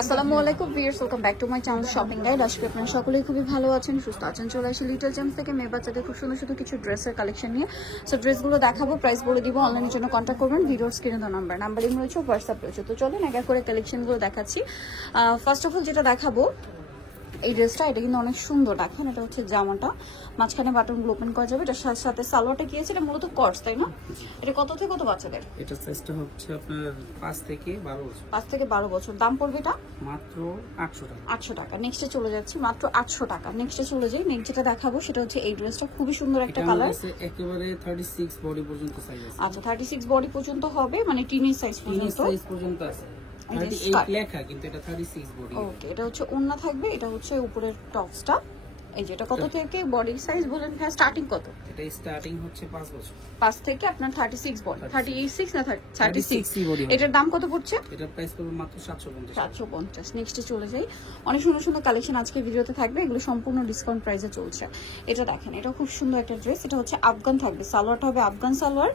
আসসালামু আলাইকুম viewers, welcome back to my channel shopping guide. আজকে আপনারা সকলেই খুবই ভালো আছেন, সুস্থ আছেন। চলে আসি লিটল জেমস থেকে মেয়ে বাচ্চাদের খুব সুন্দর সুন্দর কিছু ড্রেসের কালেকশন নিয়ে। সো ড্রেসগুলো দেখাবো, প্রাইস বলে দিব। অনলাইনের জন্য কন্ট্যাক্ট করবেন, ভিডিওর স্ক্রিনে দেওয়া নাম্বারিং রয়েছে, হোয়াটসঅ্যাপ রয়েছে। তো চলেন এক এক করে কালেকশনগুলো দেখাচ্ছি। ফার্স্ট অফ অল যেটা দেখাবো এই ড্রেসটা, এটা কিন্তু অনেক সুন্দর। দেখেন এটা হচ্ছে জামাটা, মাঝখানে বাটনগুলো ওপেন করা যাবে। এটার সাথে সালোয়ারটা কি আছে, এটা মূলত কর্স, তাই না? এটা কত থেকে কত বাচ্চাদের? এটা সাইজটা হচ্ছে আপনার 5 থেকে 12 বছর। 5 থেকে 12 বছর। দাম পড়বে এটা মাত্র 800 টাকা। 800 টাকা। নেক্সটে চলে যাচ্ছি, মাত্র 800 টাকা। নেক্সটে চলে যাই। নেক্সট যেটা দেখাবো সেটা হচ্ছে এই ড্রেসটা, খুবই সুন্দর একটা কালার। এটা একেবারে 36 বডি পর্যন্ত সাইজ আছে। আচ্ছা 36 বডি পর্যন্ত হবে, মানে টিনেজ সাইজ পর্যন্ত। সাইজ পর্যন্ত আছে। 38 লেখা কিন্তু এটা 36 বডি। ওকে, এটা হচ্ছে ওন্না থাকবে, এটা হচ্ছে উপরের টপসটা। এই যে এটা কত থেকে বডি সাইজ বলেন ভাই, স্টার্টিং কত? এটা স্টার্টিং হচ্ছে 5 বছর। 5 থেকে আপনার 36 বডি, 36 না 36 বডি। এটার দাম কত পড়ছে? এটা প্রাইস পড়বে মাত্র 750। 750। নেক্সটে চলে যাই। অনেক সুন্দর সুন্দর কালেকশন আজকে ভিডিওতে থাকবে, এগুলো সম্পূর্ণ ডিসকাউন্ট প্রাইসে চলছে। এটা দেখেন, এটা খুব সুন্দর একটা ড্রেস। এটা হচ্ছে আফগান থাকবে, সালোয়ারটা হবে আফগান সালোয়ার।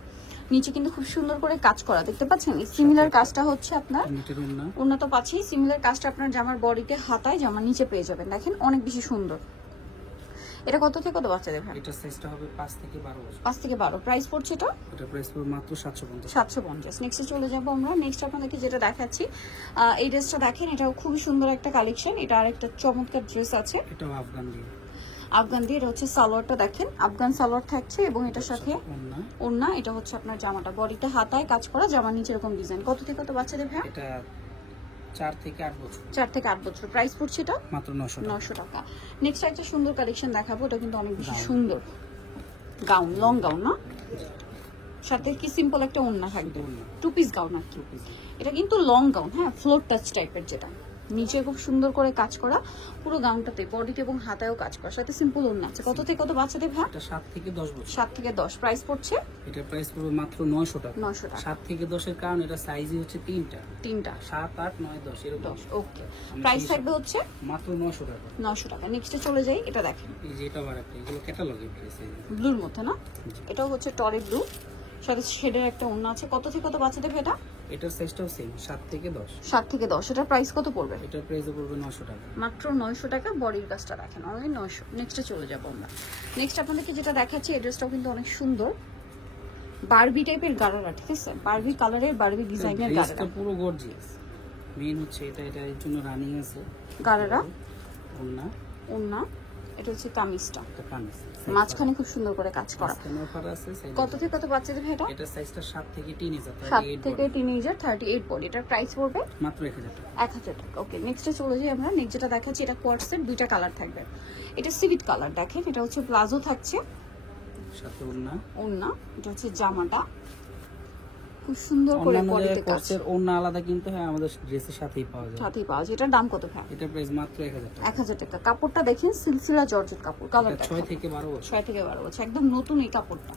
নিচে কিন্তু খুব সুন্দর করে কাজ করা, দেখতে পাচ্ছেন? সিমিলার কাজটা হচ্ছে আপনার উন্নত পাচ্ছি। সিমিলার কাজটা আপনার জামার বডিতে, হাতায়, জামার নিচে পেয়ে যাবেন। দেখেন অনেক বেশি সুন্দর। এটা কত থেকে কত বাচ্চাদের ভাই? এটা সাইজটা হবে 5 থেকে 12 বছর। 5 থেকে 12। প্রাইস পড়ছে এটা? এটা প্রাইস পড়বে মাত্র 750। 750। নেক্সটে চলে যাব আমরা। নেক্সট আপনাদেরকে যেটা দেখাচ্ছি, এই ড্রেসটা দেখেন, এটাও খুবই সুন্দর একটা কালেকশন। এটা আরেকটা চমৎকার ড্রেস আছে, এটাও আফগান দিয়ে। আফগান দিয়ে। এটা হচ্ছে সালোয়ারটা দেখেন, আফগান সালোয়ার থাকছে এবং এটার সাথে ওড়না। এটা হচ্ছে আপনার জামাটা, বডিতে হাতায় কাজ করা, জামার নিচে এরকম ডিজাইন। কত থেকে কত বাচ্চাদের ভাই? এটা 4 থেকে 8 বছর। 4 থেকে 8 বছর। প্রাইস পড়ছে এটা মাত্র 900 টাকা। নেক্সট একটা সুন্দর কালেকশন দেখাবো, এটা কিন্তু অনেক বেশি সুন্দর। গাউন, লং গাউন না, সাথে কি সিম্পল একটা ওড়না থাকবে, 2 পিস গাউন আর 2 পিস। এটা কিন্তু লং গাউন, হ্যাঁ, ফ্লোর টাচ টাইপের, যেটা নিচে খুব সুন্দর করে কাজ করা, পুরো গাউনটাতে বডিতে এবং হাতায়ও কাজ করা, সাথে সিম্পল ওড়না আছে। কত থেকে কত বাচ্চাদের ভাই? এটা 7 থেকে 10 বছর। 7 থেকে 10। প্রাইস পড়ছে? এটা প্রাইস পড়বে মাত্র 900 টাকা। 900 টাকা। 7 থেকে 10 এর কারণ এটা সাইজই হচ্ছে তিনটা 7, 8, 9, 10 এরকম। ওকে, প্রাইস থাকবে হচ্ছে মাত্র 900 টাকা। 900 টাকা। নেক্সটে চলে যাই। এটা দেখেন, এই যে এটা আবার একটা, এগুলো ক্যাটালগের ড্রেস, ব্লুর মধ্যে না? এটাও হচ্ছে টরে ব্লু, সাথে শেডের একটা ওড়না আছে। কত থেকে কত বাচ্চাদের ভাই এটা? এটার সাইজটাও সেম, 7 থেকে 10। 7 থেকে 10। এটার প্রাইস কত পড়বে? এটার প্রাইস পড়বে 900 টাকা। মাত্র 900 টাকা। বডির কাজটা দেখেন, অনলি 900। নেক্সটে চলে যাব আমরা। নেক্সট আপনাদেরকে যেটা দেখাচ্ছি, এই ড্রেসটাও কিন্তু অনেক সুন্দর, বারবি টাইপের গারারা, ঠিক আছে? বারবি কালারের, বারবি ডিজাইনের গারারা, এটা পুরো গর্জিয়াস। মেইন হচ্ছে এটা এর জন্য রানিং আছে গারারা ওন্না। ওন্না, এটা হচ্ছে কামিজটা, এটা কামিজ, মাঝখানে খুব সুন্দর করে কাজ করা। অফার আছে। কত থেকে কত বাচ্চাদের ভাই এটা? এটা সাইজটা 7 থেকে 3 7 থেকে 3 38 বডি। এটার প্রাইস পড়বে মাত্র 1000 টাকা। 1000 টাকা। ওকে, নেক্সটে চলে যাই আমরা। নেক্সট যেটা দেখাচ্ছি, এটা কোয়ার্টসের, দুইটা কালার থাকবে। এটা সিভিট কালার, দেখেন এটা হচ্ছে প্লাজো থাকছে, সাথে ওন্না। ওন্না, এটা হচ্ছে জামাটা, খুব সুন্দর করে বডিতে কাজ। কোর্সের ওন্না আলাদা কিন্তু হ্যাঁ, আমাদের ড্রেসের সাথেই পাওয়া যায়। সাথেই পাওয়া যায়। এটার দাম কত ভাই? এটা প্রাইস মাত্র 1000 টাকা। 1000 টাকা। কাপড়টা দেখেন, সিলসিলা জর্জেট কাপড়, কালারটা 6 থেকে 12 বছর। 6 থেকে 12 বছর, একদম নতুন এই কাপড়টা।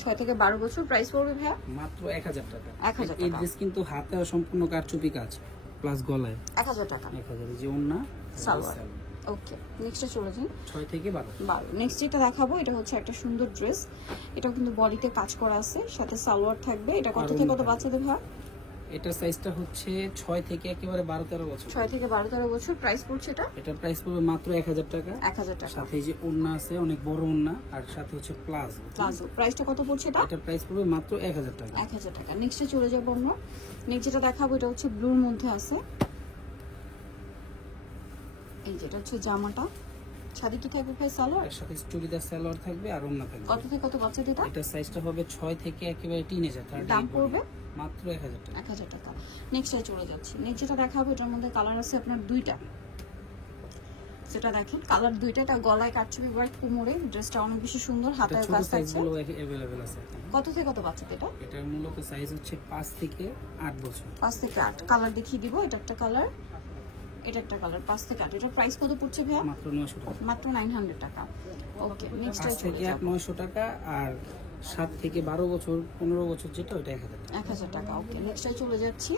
6 থেকে 12 বছর। প্রাইস পড়বে ভাই মাত্র 1000 টাকা। 1000 এই টাকা। ড্রেস কিন্তু হাতে সম্পূর্ণ কারচুপি কাজ প্লাস গলায়। 1000 টাকা। 1000 যে ওন্না সালোয়ার। ওকে, নেক্সটে চলে যাই। 6 থেকে 12। নেক্সট যেটা দেখাবো, এটা হচ্ছে একটা সুন্দর ড্রেস। এটাও কিন্তু বডিতে কাজ করা আছে, সাথে সালোয়ার থাকবে। এটা কত থেকে কত বাচ্চাদের ভাই? এটা সাইজটা হচ্ছে 6 থেকে একেবারে 12-13 বছর। 6 থেকে 12-13 বছর। প্রাইস পড়ছে এটা? এটা প্রাইস পড়বে মাত্র 1000 টাকা। 1000 টাকা। সাথে এই যে ওন্না আছে, অনেক বড় ওন্না, আর সাথে হচ্ছে প্লাজো। প্রাইসটা কত পড়ছে এটা? এটা প্রাইস পড়বে মাত্র 1000 টাকা। 1000 টাকা। নেক্সটে চলে যাব আমরা। নেক্সট যেটা দেখাবো, এটা হচ্ছে ব্লুর মধ্যে আছে। এই যেটা হচ্ছে জামাটা, সাথে কি থাকবে ভাই? সালোয়ার, এর সাথে চুড়িদার সালোয়ার থাকবে আর ওন্না থাকবে। কত থেকে কত বাচ্চাদের এটা? এটা সাইজটা হবে 6 থেকে একেবারে টিনেজার। দাম পড়বে মাত্র 1000 টাকা। 1000 টাকা। নেক্সটে চলে যাচ্ছি। নেক্সট যেটা দেখাবো, এটার মধ্যে কালার আছে আপনার দুইটা। সেটা দেখেন, কালার দুইটা। এটা গলায় কাটছবি ওয়ার্ক, কোমরে। ড্রেসটা অনেক বেশি সুন্দর, হাতায় কাজ থাকছে। সাইজগুলো अवेलेबल আছে। কত থেকে কত বাচ্চাদের এটা? এটার মূলত সাইজ হচ্ছে 5 থেকে 8 বছর। 5 থেকে 8। কালার দেখিয়ে দিব। এটা একটা কালার, এটা একটা কালার। 5 থেকে 8। এটা প্রাইস কত পড়ছে ভাই? মাত্র 900 টাকা। মাত্র 900 টাকা। ওকে, নেক্সট 5 থেকে 8 900 টাকা, আর 7 থেকে 12 বছর 15 বছর যেটা, ওটা 1000 টাকা। 1000 টাকা। ওকে, নেক্সটে চলে যাচ্ছি।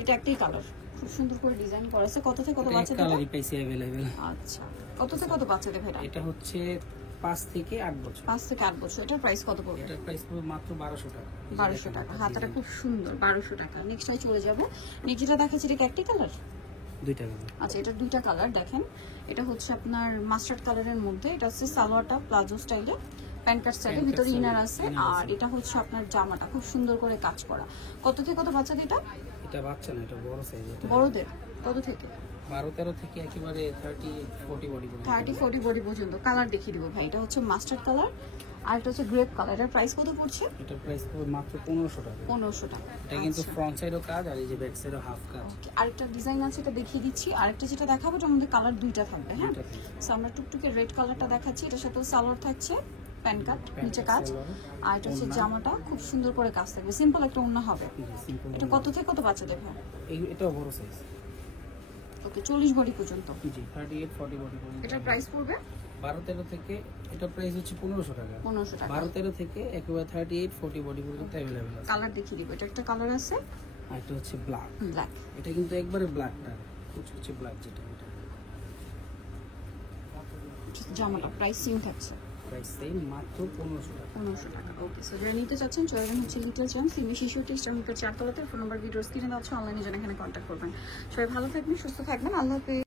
এটা একটাই কালার, খুব সুন্দর করে ডিজাইন করা আছে। কত থেকে কত বাচ্চাদের? কালারই পাইছি अवेलेबल। আচ্ছা, কত থেকে কত বাচ্চাদের ভাই? এটা হচ্ছে 5 থেকে 8 বছর। 5 থেকে 8 বছর। এটার প্রাইস কত পড়বে? এটার প্রাইস পড়বে মাত্র 1200 টাকা। 1200 টাকা। হাতাটা খুব সুন্দর, 1200 টাকা। নেক্সট টাই চলে যাব। নেক্সট যেটা দেখাচ্ছি এটা কি একটি কালার? দুইটা কালার। আচ্ছা, এটা দুইটা কালার দেখেন। এটা হচ্ছে আপনার মাস্টার্ড কালারের মধ্যে। এটা হচ্ছে সালোয়ারটা প্লাজো স্টাইলে, প্যান্ট কাট স্টাইলে, ভিতরে ইনার আছে। আর এটা হচ্ছে আপনার জামাটা খুব সুন্দর করে কাজ করা। কত থেকে কত বাচ্চাদের এটা? এটা বাচ্চা না, এটা বড় সাইজ। এটা বড়দের কত থেকে? 12-13 থেকে একেবারে 30-40 বডি পর্যন্ত। 30-40 বডি পর্যন্ত। কালার দেখিয়ে দিব ভাই। এটা হচ্ছে মাস্টার্ড কালার আর এটা হচ্ছে গ্রেপ কালার। এটার প্রাইস কত পড়ছে? এটার প্রাইস পড়বে মাত্র 1500 টাকা। 1500 টাকা। এটা কিন্তু ফ্রন্ট সাইডও কাজ আর এই যে ব্যাক সাইডও হাফ কাজ। ওকে, আরেকটা ডিজাইন আছে, এটা দেখিয়ে দিচ্ছি। আরেকটা যেটা দেখাবো এটার মধ্যে কালার দুইটা থাকবে। হ্যাঁ, সো আমরা টুকটুকে রেড কালারটা দেখাচ্ছি। এটার সাথে সালোয়ার থাকছে, প্যান্ট কাট, নিচে কাজ। আর এটা হচ্ছে জামাটা খুব সুন্দর করে কাজ থাকবে, সিম্পল একটা ওড়না হবে। এটা কত থেকে কত বাচ্চা দেবে? এটাও বড় সাইজ। ওকে, 40 বডি পর্যন্ত। জি, 38-40 বডি পর্যন্ত। এটার প্রাইস পড়বে 12-13 থেকে, এটার প্রাইস হচ্ছে 1500 টাকা। 1500 টাকা। 12-13 থেকে একেবারে 38-40 বডি পর্যন্ত অ্যাভেলেবেল আছে। কালার দেখিয়ে দিব। এটা একটা কালার আছে আর এটা হচ্ছে ব্ল্যাক। ব্ল্যাক। এটা কিন্তু একবারে ব্ল্যাকটা, হচ্ছে ব্ল্যাক যেটা, এটা জামাটা প্রাইস সেম থাকছে, প্রাইস সেম মাত্র 1500 টাকা। 1500 টাকা। ওকে, সো যারা নিতে চাচ্ছেন চলে যাবেন হচ্ছে লিটল চ্যাম্প, সিমি শিশুটি স্টারমিকের 4 তলাতে। ফোন নাম্বার ভিডিওর স্ক্রিনে দেওয়া আছে, অনলাইনে যেন এখানে কন্ট্যাক্ট করবেন। সবাই ভালো থাকবেন, সুস্থ থাকবেন। আল্লাহ হাফেজ।